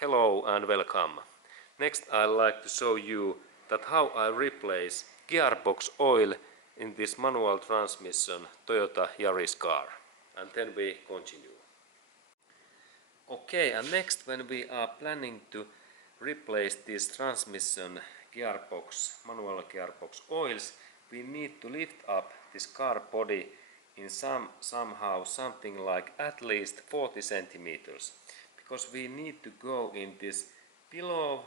Hello and welcome. Next I'd like to show you that how I replace gearbox oil in this manual transmission Toyota Yaris car. And then we continue. Okay, and next when we are planning to replace this transmission gearbox, manual gearbox oils, we need to lift up this car body in somehow something like at least 40 centimeters. Because we need to go in this below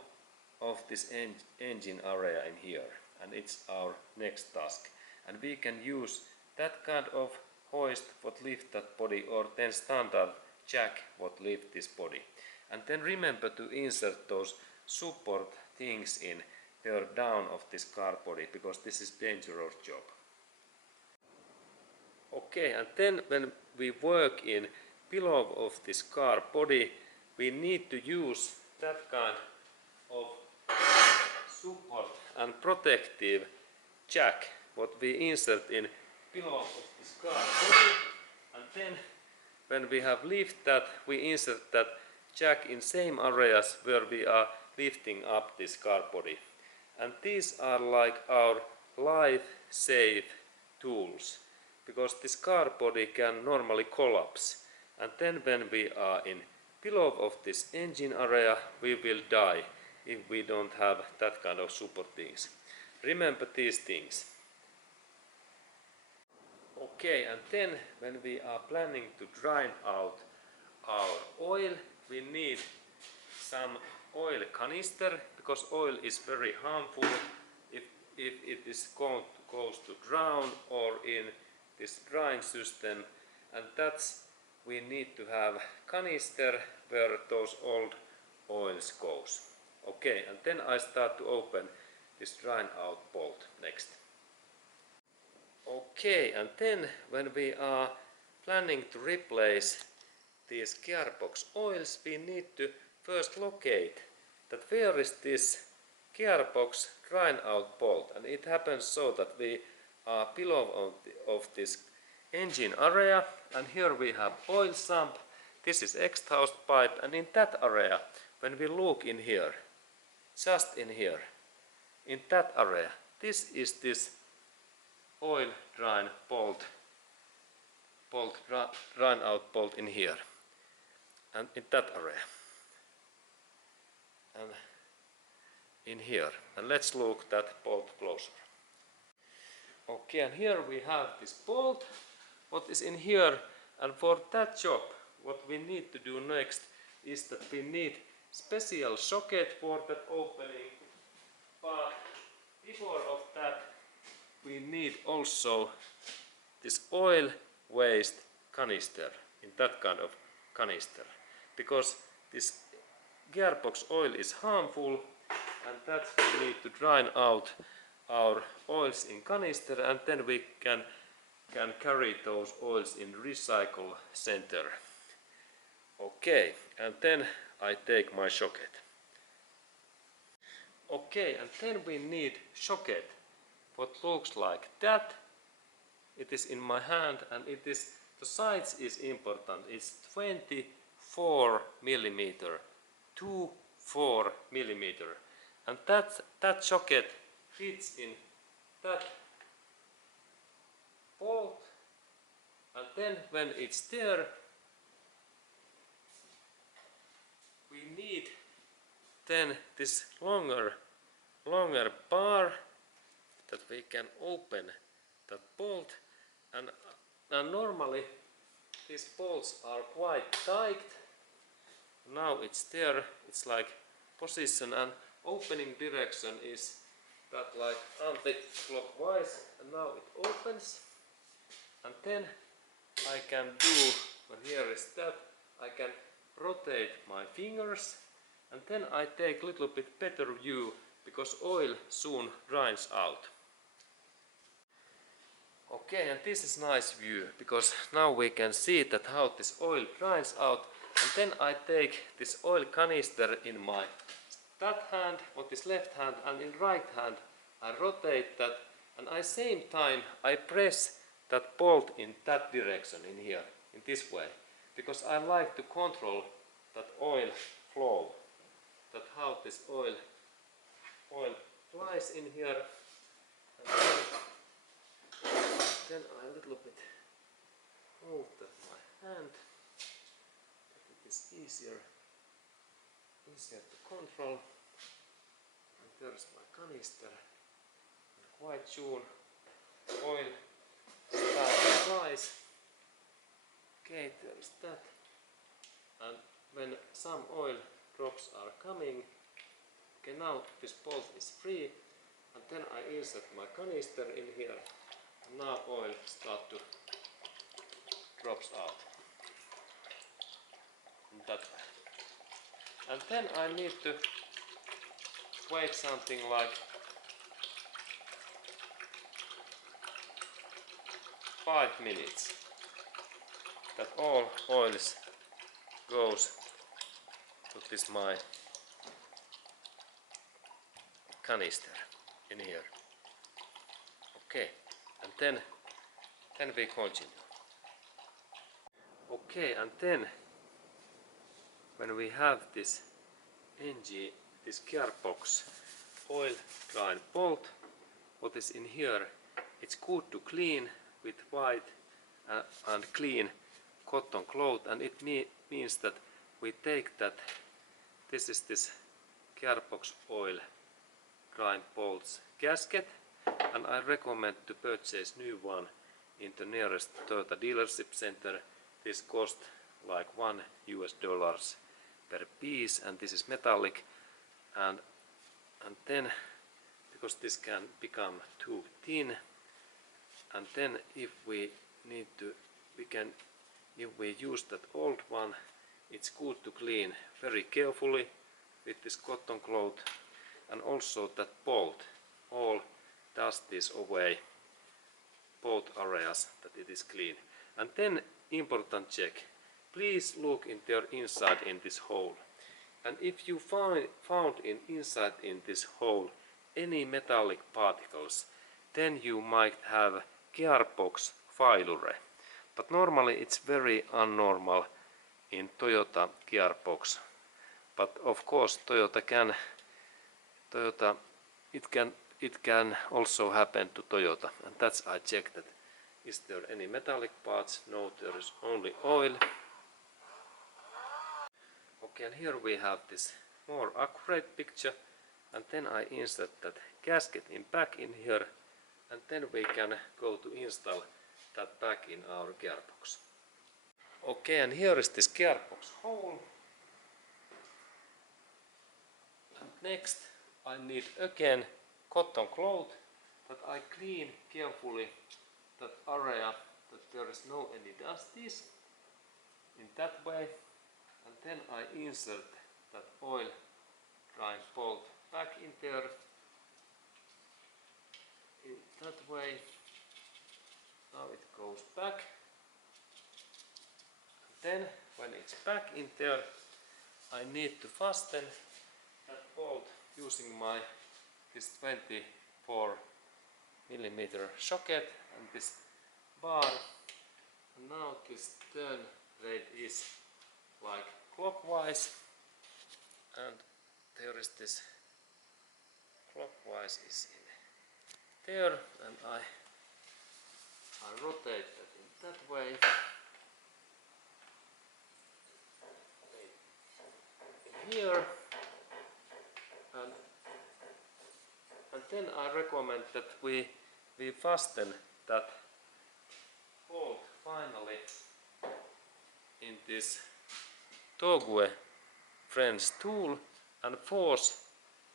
of this engine area in here, and it's our next task. And we can use that kind of hoist what lift that body, or then standard jack what lift this body. And then remember to insert those support things in there down of this car body, because this is dangerous job. Okay, and then when we work in below of this car body, we need to use that kind of support and protective jack what we insert in below of this car body. And then when we have lift that, we insert that jack in same areas where we are lifting up this car body. And these are like our life-safe tools, because this car body can normally collapse. And then when we are in below of this engine area, we will die if we don't have that kind of support things. Remember these things. Okay, and then when we are planning to drain out our oil, we need some oil canister, because oil is very harmful if it is goes to drown or in this drying system, and that's we need to have canister where those old oils goes. Okay, and then I start to open this drain out bolt next. Okay, and then when we are planning to replace these gearbox oils, we need to first locate that where is this gearbox drain out bolt, and it happens so that we are below of this engine area, and here we have oil sump, this is exhaust pipe, and in that area when we look in here, just in here, in that area, this is this oil drain drain out bolt in here, and in that area, and in here, and let's look that bolt closer. Okay, and here we have this bolt what is in here, and for that job what we need to do next is that we need special socket for that opening, but before of that we need also this oil waste canister, in that kind of canister, because this gearbox oil is harmful, and that's we need to drain out our oils in canister, and then we can carry those oils in recycle center. Okay, and then I take my socket. Okay, and then we need socket what looks like that. It is in my hand, and it is the size is important. It's 24 millimeter, 24 millimeter, and that socket fits in that bolt, and then when it's there, we need then this longer bar that we can open that bolt, and normally these bolts are quite tight. Now it's there, it's like position, and opening direction is that like anti-clockwise, and now it opens, and then I can do, when here is that, I can rotate my fingers, and then I take a little bit better view, because oil soon drains out. Okay, and this is nice view, because now we can see that how this oil drains out, and then I take this oil canister in my that hand, what is left hand, and in right hand I rotate that, and at the same time I press that bolt in that direction in here, in this way, because I like to control that oil flow. that how this oil flies in here, and then I a little bit move that my hand that it is easier to control. And there's my canister, and quite soon oil starts to rise. Okay, there's that, and when some oil drops are coming, okay, now this bolt is free, and then I insert my canister in here, and now oil start to drops out in that way. And then I need to wait something like 5 minutes that all oils goes to this my canister in here. Okay, and then we continue. Okay, and then when we have this NG, this gearbox oil line bolt, what is in here, it's good to clean with white and clean cotton cloth, and it means that we take that this is this gearbox oil line bolts gasket, and I recommend to purchase new one in the nearest Toyota dealership center. This cost like $1 per piece, and this is metallic, and then because this can become too thin, and then if we need to, if we use that old one, it's good to clean very carefully with this cotton cloth, and also that bolt, all dust is away, both areas, that it is clean. And then important check, please look in there inside in this hole, and if you found inside in this hole any metallic particles, then you might have gearbox failure. But normally it's very unnormal in Toyota gearbox. But of course it can also happen to Toyota, and that's I checked that. Is there any metallic parts? No, there is only oil. Okay, and here we have this more accurate picture, and then I insert that gasket in back in here, and then we can go to install that back in our gearbox. Okay, and here is this gearbox hole. And next I need again cotton cloth that I clean carefully that area that there is no any dusties in that way, and then I insert that oil line bolt back in there in that way. Now it goes back, and then when it's back in there, I need to fasten that bolt using my this 24mm socket and this bar. And now this turn rate is like clockwise, and there is this clockwise is in there, and I rotate that in that way. In here, and then I recommend that we fasten that bolt finally in this Togue French tool, and force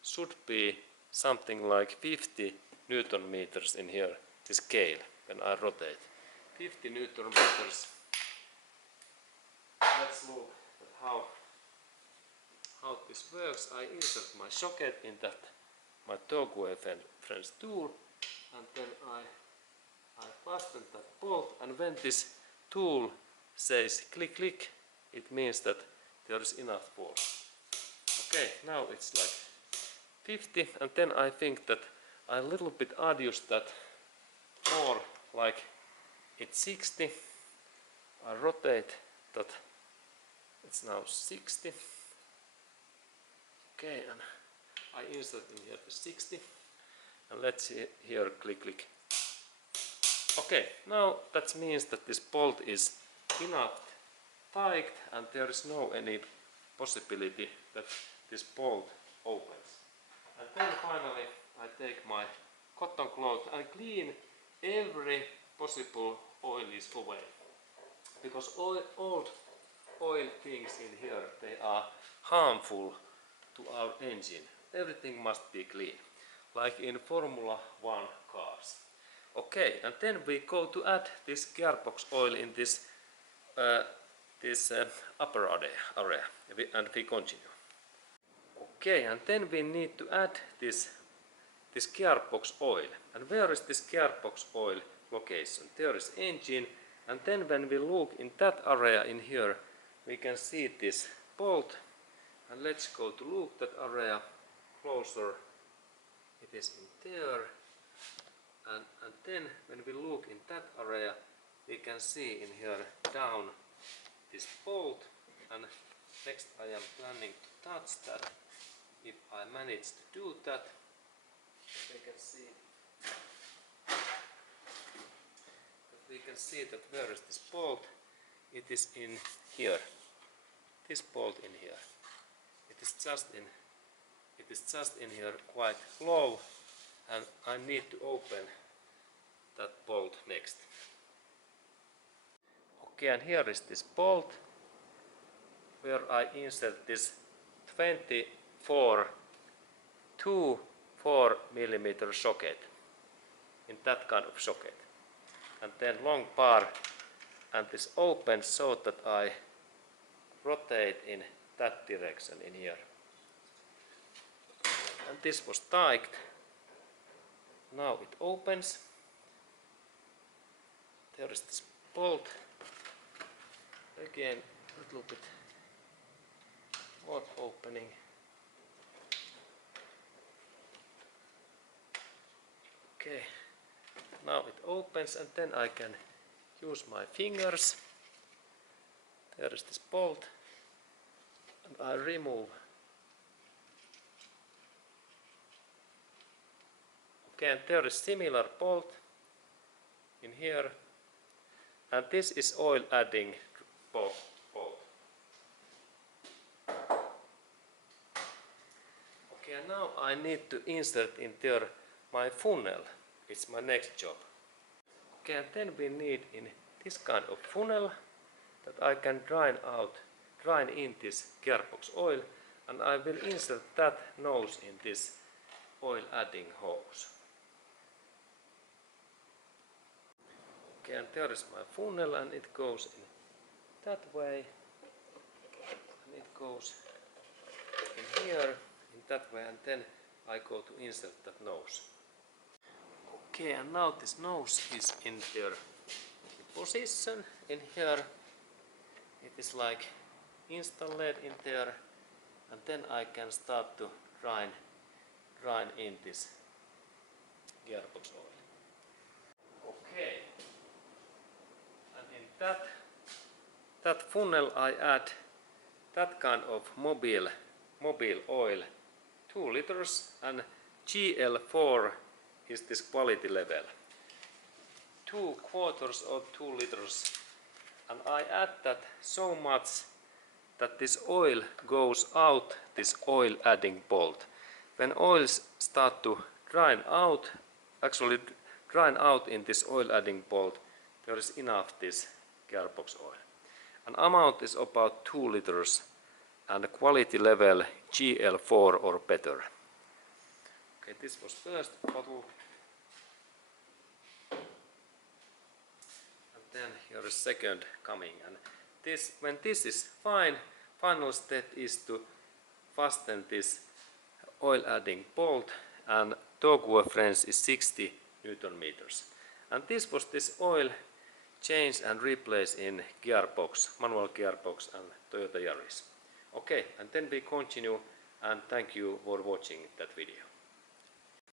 should be something like 50 Newton meters in here, the scale, when I rotate. 50 Newton meters. Let's look at how this works. I insert my socket in that my Togue French tool, and then I fasten that bolt, and when this tool says click click, it means that there is enough force. Okay, now it's like 50, and then I think that I a little bit adjust that more, like it's 60. I rotate that, it's now 60. Okay, and I insert in here the 60, and let's see here, click. Okay, now that means that this bolt is enough tight and there is no any possibility that this bolt opens. And then finally I take my cotton cloth and clean every possible oil is away. Because all oil things in here, they are harmful to our engine. Everything must be clean, like in Formula 1 cars. Okay, and then we go to add this gearbox oil in this upper area, and we continue. Okay, and then we need to add this gearbox oil. And where is this gearbox oil location? There is engine, and then when we look in that area in here, we can see this bolt. And let's go to look that area closer. It is in there. And then when we look in that area, we can see in here down this bolt. And next I am planning to touch that. If I manage to do that, we can see that where is this bolt? It is in here. This bolt in here. It is just in here quite low, and I need to open that bolt next. Okay, and here is this bolt where I insert this 4mm socket in that kind of socket, and then long bar, and this opens so that I rotate in that direction in here. And this was tight. Now it opens. There is this bolt. Again, a little bit more opening. Okay, now it opens, and then I can use my fingers. There is this bolt, and I remove. Okay, and there is similar bolt in here, and this is oil adding bolt. Okay, and now I need to insert in there my funnel. It's my next job. Okay, and then we need in this kind of funnel that I can drain in this gearbox oil, and I will insert that nose in this oil adding hose. Okay, and there is my funnel, and it goes in that way, and it goes in here in that way, and then I go to insert that nose. Okay, and now this nose is in their position in here. It is like installed in there, and then I can start to drain in this gearbox oil. Okay, and in that funnel I add that kind of mobile oil, 2 liters, and GL4 is this quality level. 2/4 or 2 liters, and I add that so much that this oil goes out this oil adding bolt. When oils start to drain out in this oil adding bolt, there is enough this gearbox oil. An amount is about 2 liters and quality level GL4 or better. Okay, this was first bottle. And then here is second coming. And this, when this is fine, final step is to fasten this oil adding bolt, and torque reference is 60 Newton meters. And this was this oil change and replace in gearbox, manual gearbox and Toyota Yaris. Okay, and then we continue, and thank you for watching that video.